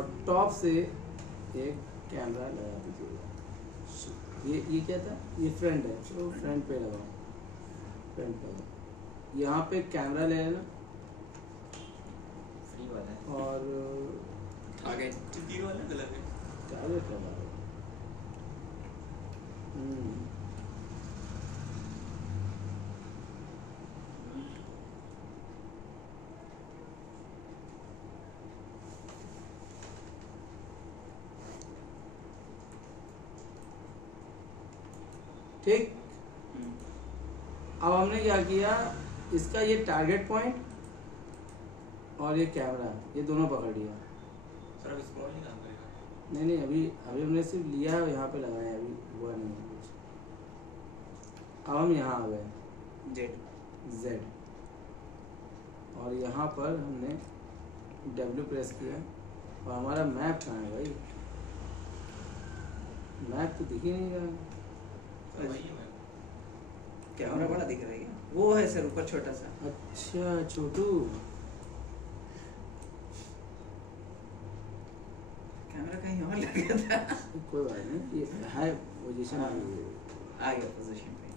और टॉप से एक कैमरा लगा दीजिएगा। ये क्या था, ये फ्रंट है, तो फ्रंट पे लगाओ, फ्रंट पे यहाँ पे कैमरा ले लेना फ्री वाला है और आगे तीन वाला गलत है टारगेट लगा दो। ठीक, अब हमने क्या किया, इसका ये टारगेट पॉइंट और ये कैमरा, ये दोनों पकड़ लिया। सर अब स्क्रॉल नहीं काम करेगा। नहीं अभी हमने सिर्फ लिया है, यहाँ पे लगाया, अभी हुआ नहीं है कुछ। अब हम यहाँ आ गए Z और यहाँ पर हमने W प्रेस किया और हमारा मैप कहाँ है भाई, मैप तो दिख ही नहीं रहा। वही है कैमरा बड़ा दिख रहा है क्या? वो है सर ऊपर छोटा सा। अच्छा छोटू, कैमरा कहीं और लग गया था। कोई बात नहीं, ये है पोजीशन आ गया पोजीशन पे।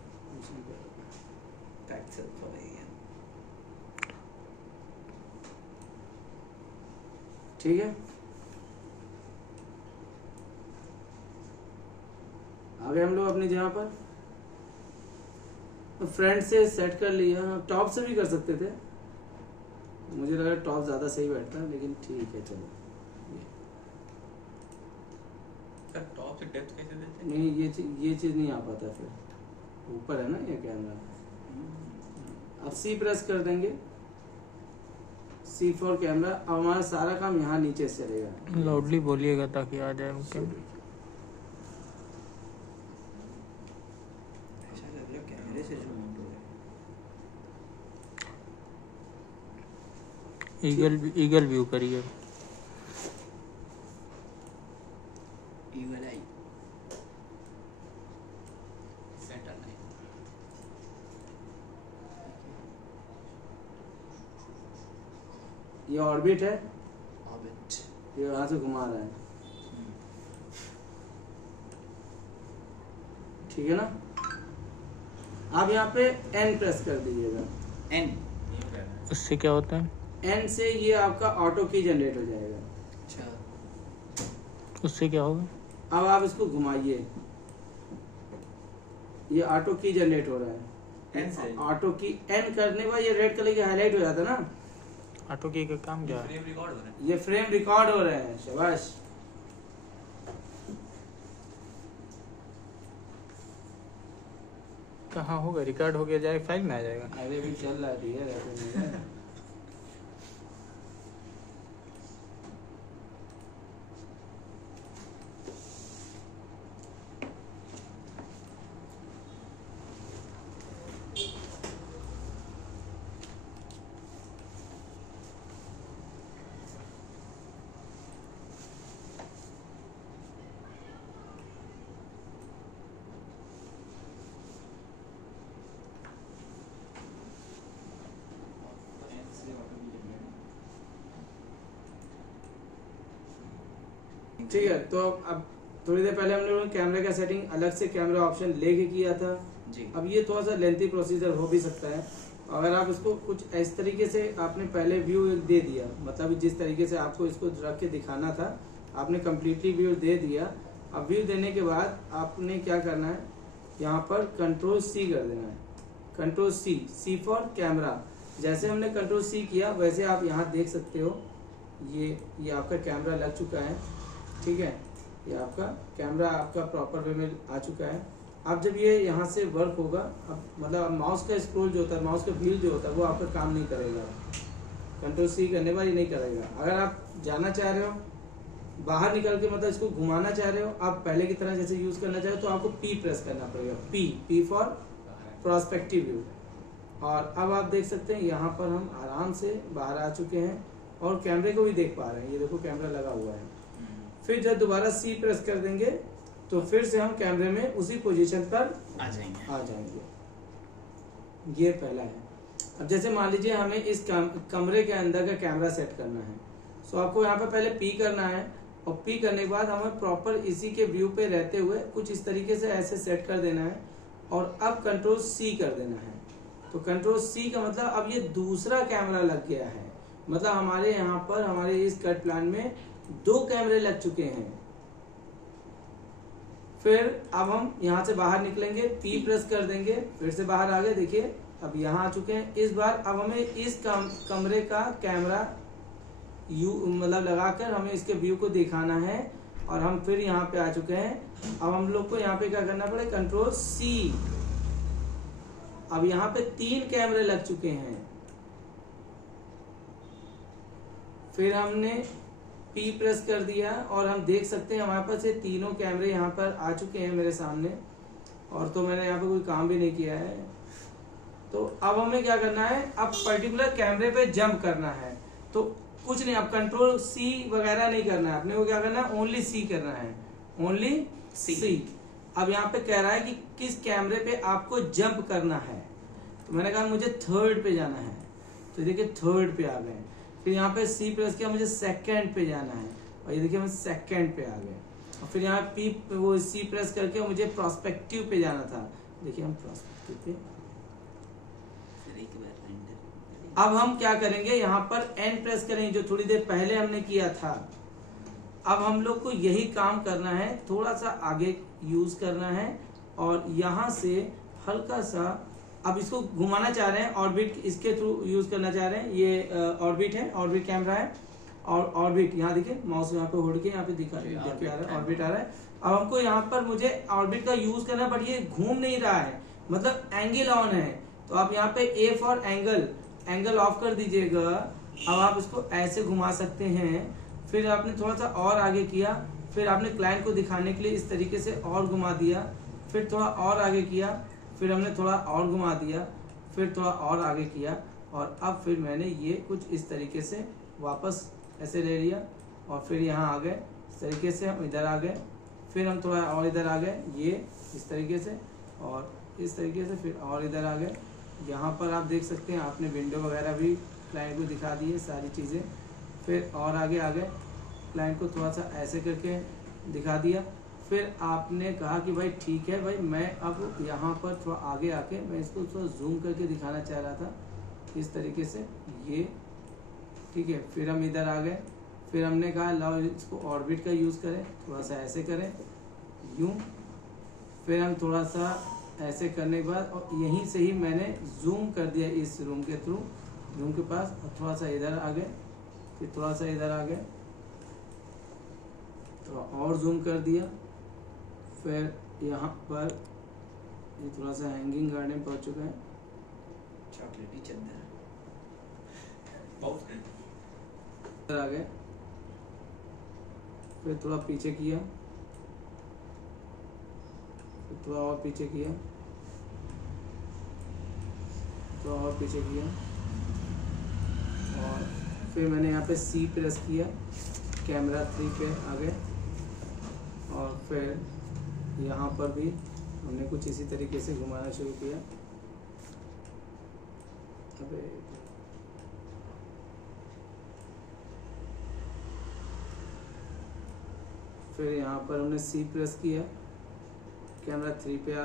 बैक सेल्फ हो गई है। ठीक है, आ गए हम लोग अपनी जगह पर। तो फ्रंट से सेट कर लिया, टॉप से भी कर सकते थे, मुझे लगा टॉप ज़्यादा सही बैठता, लेकिन ठीक है चलो। सर टॉप से डेप्थ कैसे देते हैं? नहीं ये चीज़ नहीं आ पाता, फिर ऊपर है ना ये कैमरा। अब C प्रेस कर देंगे, C फॉर कैमरा। अब हमारा सारा काम यहाँ नीचे से चलेगा। लाउडली बोलिएगा ताकि आ जाए उनके। ऐसा लग रहा है कैमरे से जूम आउट हो गया। ईगल व्यू करिए। ईगल आई सेंटर नहीं। ये ऑर्बिट है, ऑर्बिट। ये यहाँ से घुमा रहा है, ठीक है ना। आप यहाँ पे N प्रेस कर दीजिएगा। एन उससे क्या होता है? N से ये आपका ऑटो की जनरेट हो जाएगा। अच्छा उससे क्या होगा? अब आप इसको घुमाइए, ये ऑटो की जनरेट हो रहा है। N से ऑटो की N करने के बाद ये रेड कलर की हाईलाइट हो जाता है ना, ऑटो की का काम क्या है? फ्रेम रिकॉर्ड हो रहा है। ये फ्रेम रिकॉर्ड हो रहे हैं। शाबाश, कहाँ होगा? रिकॉर्ड हो गया जाएगा, फाइल में आ जाएगा। अरे भी चल रहा है। ठीक है, तो अब थोड़ी देर पहले हम लोगों ने कैमरे का सेटिंग अलग से कैमरा ऑप्शन लेके किया था जी। अब ये थोड़ा सा लेंथी प्रोसीजर हो भी सकता है। अगर आप इसको कुछ इस तरीके से आपने पहले व्यू दे दिया, मतलब जिस तरीके से आपको इसको रख के दिखाना था आपने कम्प्लीटली व्यू दे दिया। अब व्यू देने के बाद आपने क्या करना है, यहाँ पर कंट्रोल C कर देना है। Control C for camera. जैसे हमने कंट्रोल C किया वैसे आप यहाँ देख सकते हो, ये आपका कैमरा लग चुका है। ठीक है, ये आपका कैमरा आपका प्रॉपर वे में आ चुका है। अब जब ये यहाँ से वर्क होगा, अब मतलब माउस का स्क्रोल जो होता है, माउस का व्हील जो होता है वो आपका काम नहीं करेगा। कंट्रोल C करने पर ये नहीं करेगा। अगर आप जाना चाह रहे हो बाहर निकल के, मतलब इसको घुमाना चाह रहे हो आप पहले की तरह जैसे यूज करना चाहे तो आपको P प्रेस करना पड़ेगा। P for prospective view. और अब आप देख सकते हैं यहाँ पर हम आराम से बाहर आ चुके हैं और कैमरे को भी देख पा रहे हैं। ये देखो कैमरा लगा हुआ है। फिर जब दोबारा C प्रेस कर देंगे तो फिर से हम कैमरे में उसी पोजीशन पर आ जाएंगे। ये पहला है। अब जैसे मान लीजिए हमें इस कमरे के अंदर का कैमरा सेट करना है, सो आपको यहाँ पे पहले पी करना है, और पी करने के बाद हमें प्रॉपर इसी के व्यू पे रहते हुए कुछ इस तरीके से ऐसे सेट कर देना है, और अब कंट्रोल सी कर देना है। तो कंट्रोल सी का मतलब अब ये दूसरा कैमरा लग गया है, मतलब हमारे यहाँ पर हमारे इस कट प्लान में 2 कैमरे लग चुके हैं। फिर अब हम यहाँ से बाहर निकलेंगे, पी प्रेस कर देंगे, फिर से बाहर आ गए। देखिए अब यहाँ आ चुके हैं। इस बार अब हमें इस कमरे का कैमरा मतलब लगाकर हमें इसके व्यू को दिखाना है, और हम फिर यहाँ पे आ चुके हैं। अब हम लोग को यहाँ पे क्या करना पड़े, कंट्रोल सी। अब यहाँ पे 3 कैमरे लग चुके हैं। फिर हमने पी प्रेस कर दिया, और हम देख सकते हैं हमारे पास ये तीनों कैमरे यहाँ पर आ चुके हैं मेरे सामने, और तो मैंने यहाँ पे कोई काम भी नहीं किया है। तो अब हमें क्या करना है, अब पर्टिकुलर कैमरे पे जंप करना है। तो कुछ नहीं, अब कंट्रोल सी वगैरह नहीं करना है अपने को, क्या करना है, ओनली सी करना है, ओनली सी। अब यहाँ पे कह रहा है कि किस कैमरे पे आपको जंप करना है। तो मैंने कहा मुझे 3rd पे जाना है, तो देखिए 3rd पे आ गए। फिर यहाँ पे सी प्रेस किया, मुझे 2nd पे जाना है, और ये देखिए मैं 2nd पे आ गए। और फिर यहाँ पी वो सी प्रेस करके मुझे प्रोस्पेक्टिव पे जाना था। देखिए हम प्रोस्पेक्टिव पे। अब हम क्या करेंगे, यहाँ पर एन प्रेस करेंगे, जो थोड़ी देर पहले हमने किया था। अब हम लोग को यही काम करना है, थोड़ा सा आगे यूज करना है, और यहाँ से हल्का सा अब इसको घुमाना चाह रहे हैं, ऑर्बिट इसके थ्रू यूज करना चाह रहे हैं। ये ऑर्बिट है, ऑर्बिट कैमरा है, और ऑर्बिट यहाँ देखिए माउस यहाँ पे होल्ड के यहाँ पे दिखा आ रहा है, ऑर्बिट आ रहा है। अब हमको यहाँ पर मुझे ऑर्बिट का यूज करना है, बट ये घूम नहीं रहा है, मतलब एंगल ऑन है। तो आप यहाँ पे ए फॉर एंगल ऑफ कर दीजिएगा। अब आप इसको ऐसे घुमा सकते हैं। फिर आपने थोड़ा सा और आगे किया, फिर आपने क्लाइंट को दिखाने के लिए इस तरीके से और घुमा दिया, फिर थोड़ा और आगे किया, फिर हमने थोड़ा और घुमा दिया, फिर थोड़ा और आगे किया, और अब फिर मैंने ये कुछ इस तरीके से वापस ऐसे ले लिया, और फिर यहाँ आ गए। इस तरीके से हम इधर आ गए, फिर हम थोड़ा और इधर आ गए, ये इस तरीके से, और इस तरीके से, फिर और इधर आ गए। यहाँ पर आप देख सकते हैं आपने विंडो वगैरह भी क्लाइंट को दिखा दी है, सारी चीज़ें। फिर और आगे आ गए, क्लाइंट को थोड़ा सा ऐसे करके दिखा दिया। फिर आपने कहा कि भाई ठीक है भाई, मैं अब यहाँ पर थोड़ा आगे आके मैं इसको थोड़ा जूम करके दिखाना चाह रहा था, इस तरीके से, ये ठीक है। फिर हम इधर आ गए, फिर हमने कहा लाओ इसको ऑर्बिट का यूज़ करें, थोड़ा सा ऐसे करें, यूँ। फिर हम थोड़ा सा ऐसे करने के बाद, और यहीं से ही मैंने जूम कर दिया इस रूम के थ्रू, रूम के पास, और थोड़ा सा इधर आ गए, फिर थोड़ा सा इधर आ गए, थोड़ा और जूम कर दिया। फिर यहाँ पर ये थोड़ा सा हैंगिंग गार्डन पहुँच चुका है, चॉकलेटी चद्दर बहुत है। इधर आ गए, फिर थोड़ा पीछे किया, फिर थोड़ा और पीछे किया, थोड़ा और पीछे किया, और फिर मैंने यहाँ पे सी प्रेस किया, कैमरा 3 पे आ गए, और फिर यहाँ पर भी हमने कुछ इसी तरीके से घुमाना शुरू किया। अबे फिर यहाँ पर हमने सी प्रेस किया, कैमरा 3 पे आ